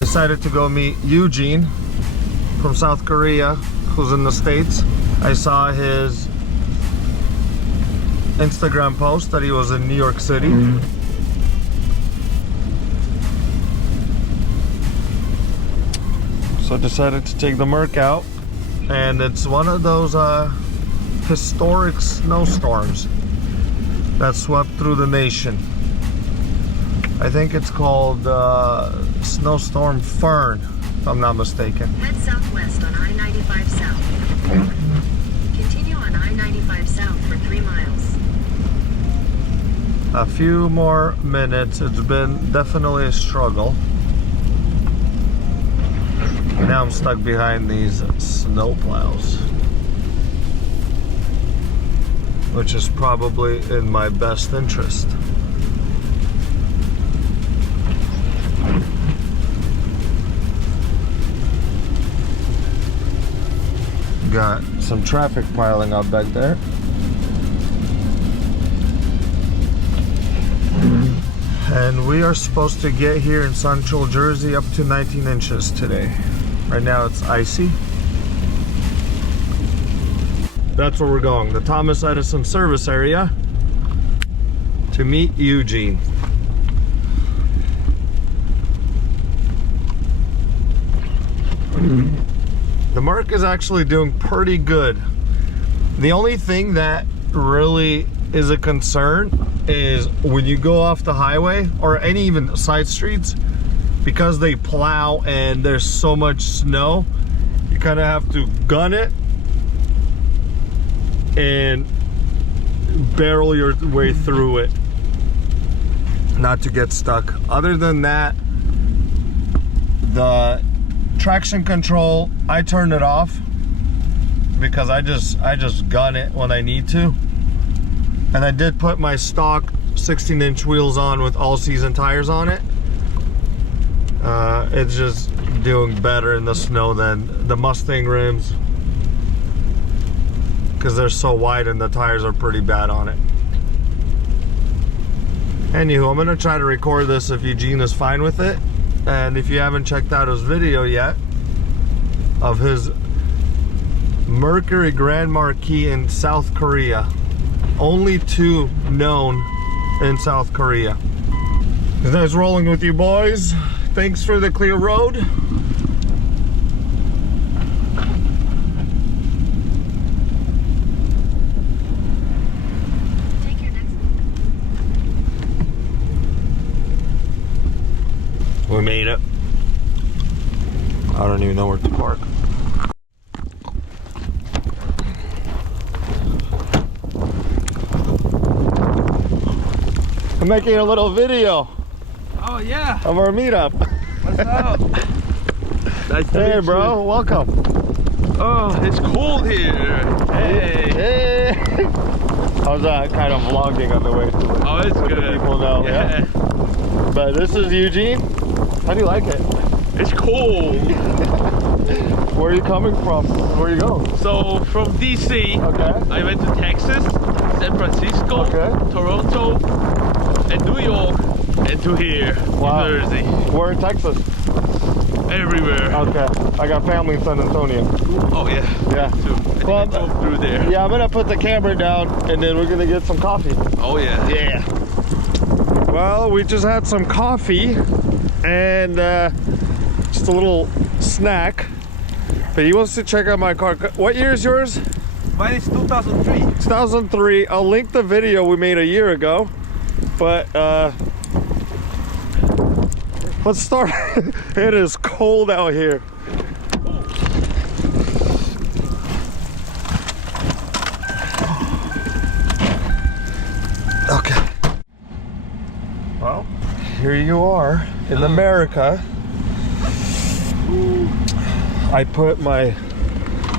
Decided to go meet Eugene from South Korea, who's in the States. I saw his Instagram post that he was in New York City. So I decided to take the Merc out, and it's one of those historic snowstorms that swept through the nation. I think it's called Winter Storm Fern, if I'm not mistaken. Head southwest on I-95 South. Continue on I-95 South for 3 miles. A few more minutes. It's been definitely a struggle. Now I'm stuck behind these snow plows, which is probably in my best interest. Got some traffic piling up back there. And we are supposed to get here in central Jersey up to 19 inches today. Right now it's icy. That's where we're going, the Thomas Edison service area, to meet Eugene. The Merc is actually doing pretty good. The only thing that really is a concern is when you go off the highway or any even side streets, because they plow and there's so much snow, you kind of have to gun it and barrel your way through it not to get stuck. Other than that, the traction control, I turn it off because I just gun it when I need to. And I did put my stock 16-inch wheels on with all-season tires on it. It's just doing better in the snow than the Mustang rims, because they're so wide and the tires are pretty bad on it. Anywho, I'm gonna try to record this if Eugene is fine with it. And if you haven't checked out his video yet of his Mercury Grand Marquis in South Korea, only 2 known in South Korea. Nice rolling with you boys. Thanks for the clear road. Take your next. We made it. I don't even know where to park. I'm making a little video. Oh yeah. Of our meetup. What's up? Nice to meet you. Bro, welcome. Oh, it's cold here. Hey. Hey. I was kind of vlogging on the way to it. Oh, it's so good. People know. Yeah. But this is Eugene. How do you like it? It's cold. Where are you coming from? Where are you going? So from DC, Okay. I went to Texas, San Francisco, Okay. Toronto, and New York, and to here, Wow. New Jersey. We're in Texas. Everywhere. Okay. I got family in San Antonio. Oh yeah. Yeah. Too. I Well, drove through there. Yeah, I'm gonna put the camera down and then we're gonna get some coffee. Oh yeah. Yeah. Well, we just had some coffee and just a little snack. But he wants to check out my car. What year is yours? Mine is 2003. 2003. I'll link the video we made a year ago. But Let's start. It is cold out here. Okay. Well, here you are in America. I put my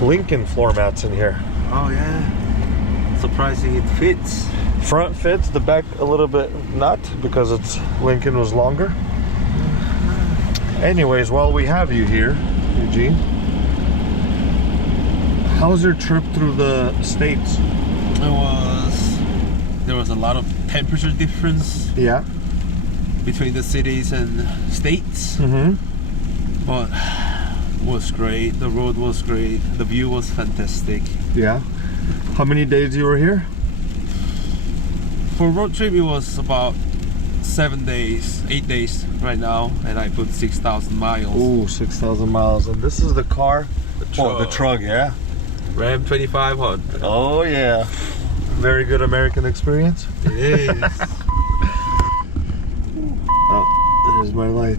Lincoln floor mats in here. Oh yeah. Surprising it fits. Front fits, the back a little bit not because it's Lincoln was longer. Anyways, while we have you here, Eugene, how's your trip through the States? There was a lot of temperature difference Yeah. between the cities and states. Mm-hmm. But it was great. The road was great. The view was fantastic. Yeah. How many days you were here? For road trip, it was about 7 days, 8 days right now, and I put 6,000 miles. Ooh, 6,000 miles. And this is the car? The Oh, the truck, yeah. Ram 2500. Oh, yeah. Very good American experience. It is. Oh, there's my light.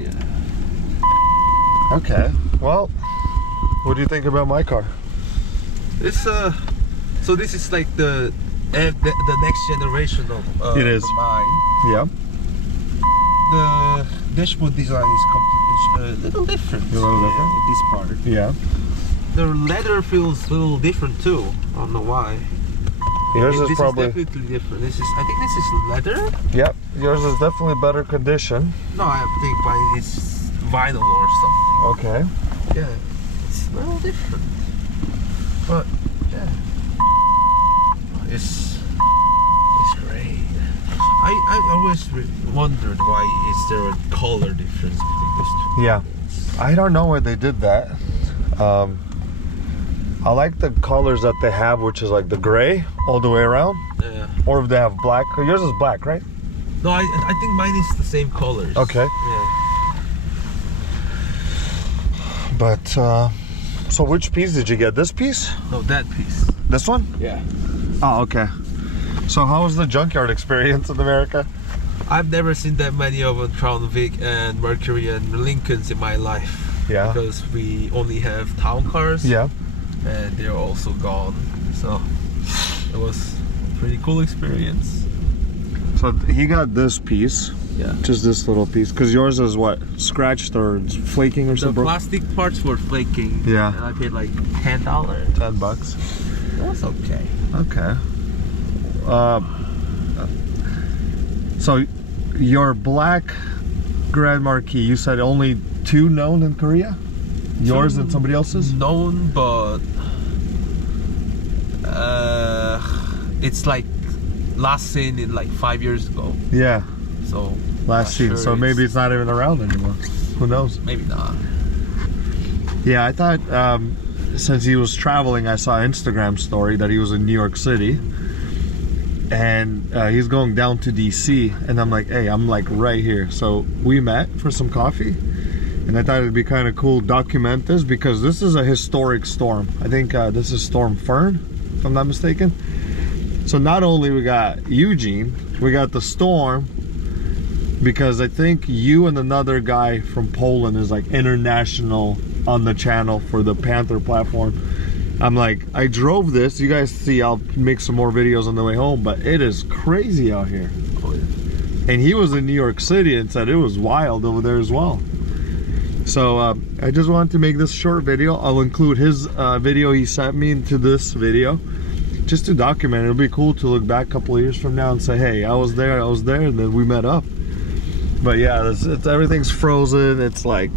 Yeah. Okay. Well, what do you think about my car? It's so this is like the next generation of It is. mine. Yeah. The dashboard design is a little different. A little different? Yeah, this part. Yeah. The leather feels a little different too. I don't know why. Yours This is probably. definitely different. I think this is leather. Yep. Yours is definitely better condition. No, I think mine is vinyl or something. Okay. Yeah, it's a little different. But yeah, it's great. I always wondered why is there a color difference between these two. Yeah. I don't know why they did that. I like the colors that they have, which is like the gray all the way around, Yeah. or if they have black. Yours is black, right? No, I think mine is the same colors. Okay. Yeah. But so which piece did you get? This piece? No, that piece. This one? Yeah. Oh, okay. So how was the junkyard experience in America? I've never seen that many of Crown Vic and Mercury and Lincolns in my life. Yeah. Because we only have town cars. Yeah. And they're also gone. So it was a pretty cool experience. So he got this piece. Yeah. Just this little piece. Because yours is what? Scratched or it's flaking or The something? plastic parts were flaking. Yeah. And I paid like $10. $10. That's okay. Okay. So your black Grand Marquis, you said only 2 known in Korea? Yours and somebody else's? Known, but it's like last seen in like 5 years ago. Yeah, So last not seen. sure So maybe it's not even around anymore. Who knows? maybe not. Yeah, I thought since he was traveling, I saw an Instagram story that he was in New York City. And he's going down to DC. And I'm like, hey, I'm like right here. So we met for some coffee. And I thought it'd be kind of cool to document this because this is a historic storm. I think this is Storm Fern, if I'm not mistaken. So not only we got Eugene, we got the storm, because I think you and another guy from Poland is like international on the channel for the Panther platform. I'm like, I drove this. You guys see, I'll make some more videos on the way home, but it is crazy out here. Oh, yeah. And he was in New York City and said it was wild over there as well. So I just wanted to make this short video. I'll include his video he sent me into this video just to document it. It'll be cool to look back a couple of years from now and say, hey, I was there, and then we met up. But yeah, it's everything's frozen. It's like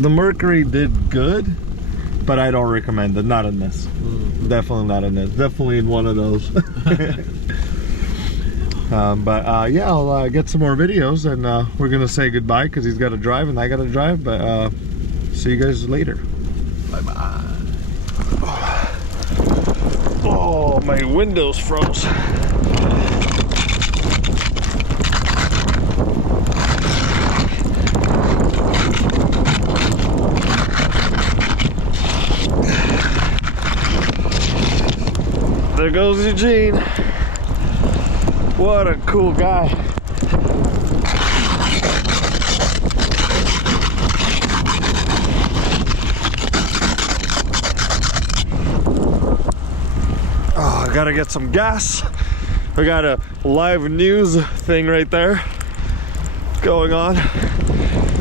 the Mercury did good, but I don't recommend it. Not in this. Definitely not in this. Definitely in one of those. But yeah, I'll get some more videos, and we're gonna say goodbye because he's got to drive and I got to drive. But see you guys later. Bye bye. Oh, my window's froze. There goes Eugene. What a cool guy. gotta get some gas. We got a live news thing right there going on.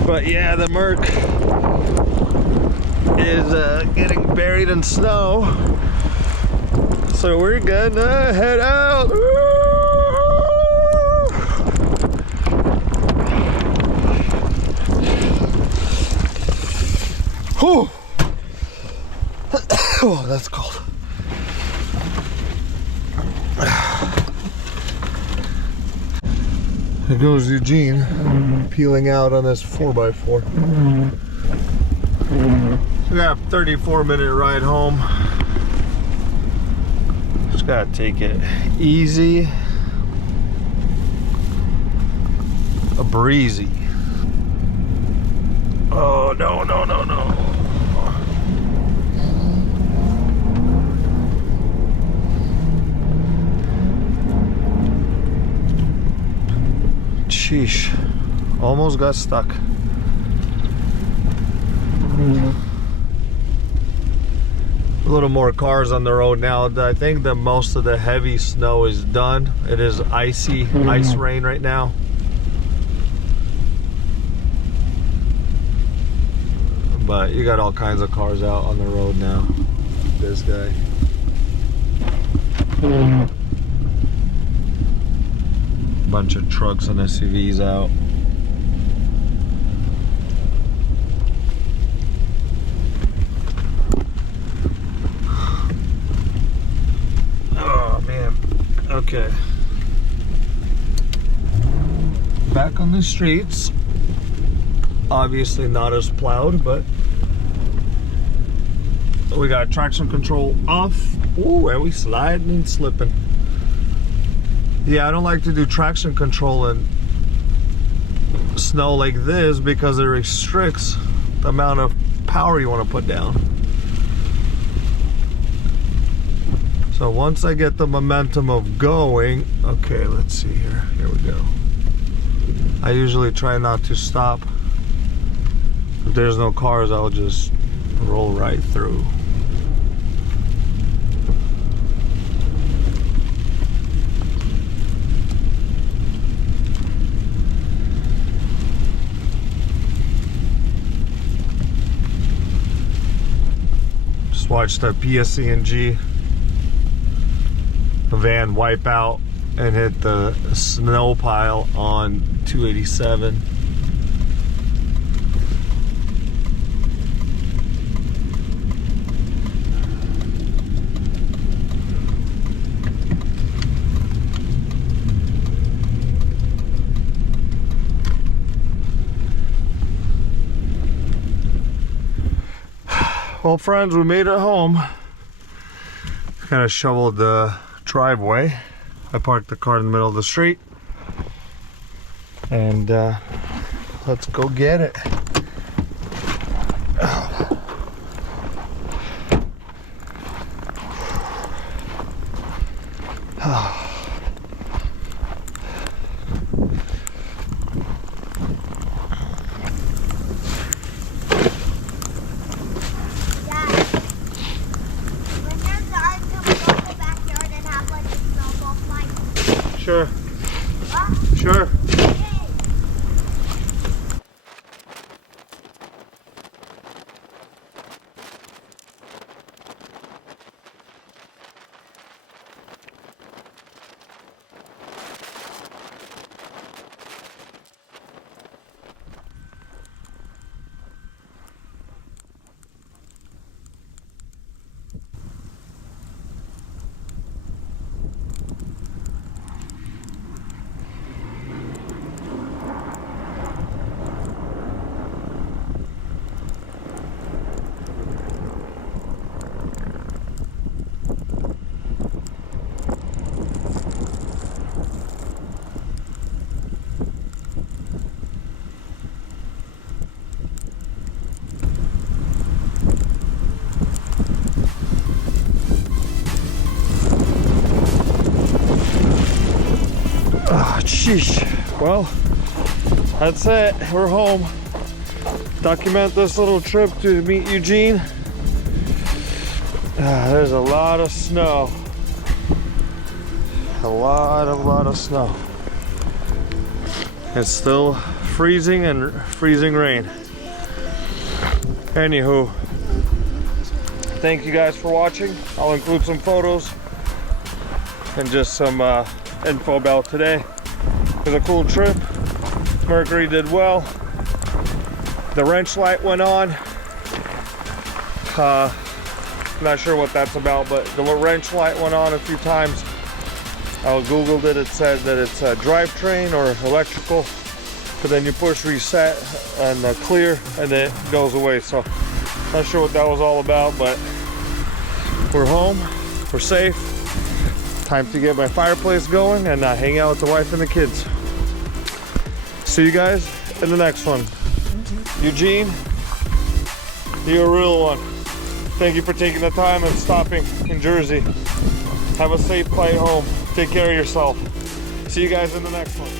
But yeah, the Merc is getting buried in snow. So we're gonna head out. Whew. Oh, that's cold. There goes Eugene peeling out on this 4x4. So we got a 34-minute ride home. Just gotta take it easy, a breezy. Oh no, no, no, no. Sheesh, almost got stuck. A little more cars on the road now. I think that most of the heavy snow is done. It is icy, ice rain right now. But you got all kinds of cars out on the road now. This guy. Bunch of trucks and SUVs out. Oh man. Okay. Back on the streets. Obviously not as plowed, but we got traction control off. Ooh, and we sliding and slipping. Yeah, I don't like to do traction control in snow like this because it restricts the amount of power you want to put down. So once I get the momentum of going, okay, let's see here. Here we go. I usually try not to stop. If there's no cars, I'll just roll right through. Just watched a PSC&G van wipe out and hit the snow pile on 287. Well, friends, we made it home. Kind of shoveled the driveway. I parked the car in the middle of the street. And let's go get it. Sure. Sure. Sheesh. Well, that's it. We're home. Document this little trip to meet Eugene. There's a lot of snow. a lot of snow. It's still freezing and freezing rain. Anywho, thank you guys for watching. I'll include some photos and just some info about today. It was a cool trip. Mercury did well. The wrench light went on. Not sure what that's about, but the wrench light went on a few times. I googled it. It said that it's a drivetrain or electrical, but then you push reset and clear and it goes away. So not sure what that was all about, but we're home, we're safe. Time to get my fireplace going and hang out with the wife and the kids. See you guys in the next one. Eugene, you're a real one. Thank you for taking the time and stopping in Jersey. Have a safe flight home. Take care of yourself. See you guys in the next one.